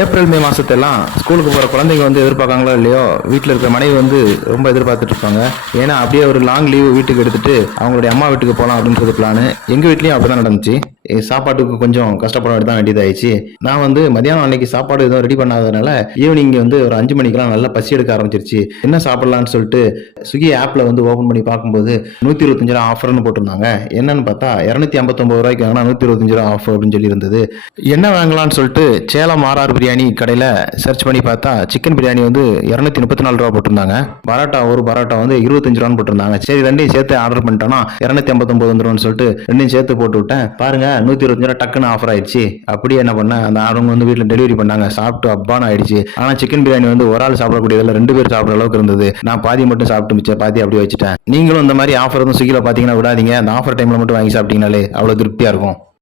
April May மாசத்தெல்லாம் ஸ்கூலுக்கு போகிற குழந்தைங்க வந்து எதிர்பார்க்காங்களோ இல்லையோ வீட்டில் இருக்கிற மனைவி வந்து ரொம்ப எதிர்பார்த்துட்டு இருப்பாங்க. ஏன்னா அப்படியே ஒரு லாங் லீவு வீட்டுக்கு எடுத்துட்டு அவங்களுடைய அம்மா வீட்டுக்கு போகலாம் அப்படின்றது பிளானு. எங்கள் வீட்லேயும் அப்படி தான் நடந்துச்சு. சாப்பாட்டுக்கு கொஞ்சம் கஷ்டப்பட வேண்டி தான் வேண்டியதாயிடுச்சு. நான் வந்து மதியானம் அன்னைக்கு சாப்பாடு எதுவும் ரெடி பண்ணாததுனால ஈவினிங் வந்து ஒரு 5 மணிக்கெல்லாம் நல்லா பசி எடுக்க ஆரம்பிச்சிருச்சு. என்ன சாப்பிடலான்னு சொல்லிட்டு ஸ்விக்கி ஆப்பில் வந்து ஓப்பன் பண்ணி பார்க்கும்போது 125 ரூபா ஆஃபர்னு போட்டிருந்தாங்க. என்னன்னு பார்த்தா 259 ரூபாய்க்கு வாங்கினா 125 ரூபா ஆஃப் அப்படின்னு சொல்லி இருந்தது. என்ன வாங்கலாம்னு சொல்லிட்டு சேலம் ஆர்ஆர் பிரியாணி கடையில் சர்ச் பண்ணி பார்த்தா சிக்கன் பிரியாணி வந்து 234 ரூபா போட்டிருந்தாங்க. பரோட்டா ஒரு பரோட்டா வந்து 25 ரூபான்னு போட்டிருந்தாங்க. சரி ரெண்டையும் சேர்த்து ஆர்டர் பண்ணிட்டோம்னா 259 வந்துரும்னு சொல்லிட்டு ரெண்டையும் சேர்த்து போட்டு விட்டேன். பாருங்க 125 ரூபா டக்குன்னு ஆஃபர் ஆயிடுச்சு. அப்படியே என்ன பண்ணேன், அந்த அவங்க வந்து வீட்டில் டெலிவரி பண்ணாங்க. சாப்பிட்டு அப்பான்னு ஆயிடுச்சு. ஆனால் சிக்கன் பிரியாணி வந்து ஒரு ஆள் சாப்பிடக்கூடியதில் 2 பேர் சாப்பிட்ற அளவுக்கு இருந்தது. நான் பாதி மட்டும் சாப்பிட்டு மிச்ச பாதி அப்படியே வச்சுட்டேன். நீங்களும் இந்த மாதிரி ஆஃபர் வந்து ஸ்விக்கியில் பார்த்தீங்கன்னா விடாதீங்க. அந்த ஆஃபர் டைமில் மட்டும் வாங்கி சாப்பிட்டீங்கனாலே அவ்வளோ திருப்தியாக இருக்கும்.